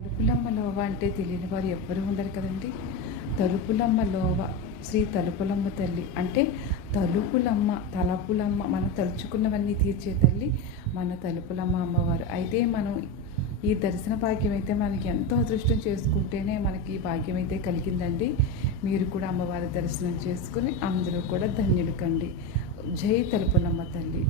తలుపులమ్మ లోవ అంటే తెలియని వారు ఎవ్వరూ ఉండరు కదండి. తలుపులమ్మ లోవ శ్రీ తలుపులమ్మ తల్లి అంటే తలుపులమ్మ, తలపులమ్మ, మనం తలుచుకున్నవన్నీ తీర్చే తల్లి మన తలుపులమ్మ అమ్మవారు. అయితే మనం ఈ దర్శన భాగ్యం అయితే మనకి ఎంతో అదృష్టం చేసుకుంటేనే మనకి ఈ భాగ్యం అయితే కలిగిందండి. మీరు కూడా అమ్మవారి దర్శనం చేసుకుని అందరూ కూడా ధన్యులు కండి. జై తలుపులమ్మ తల్లి.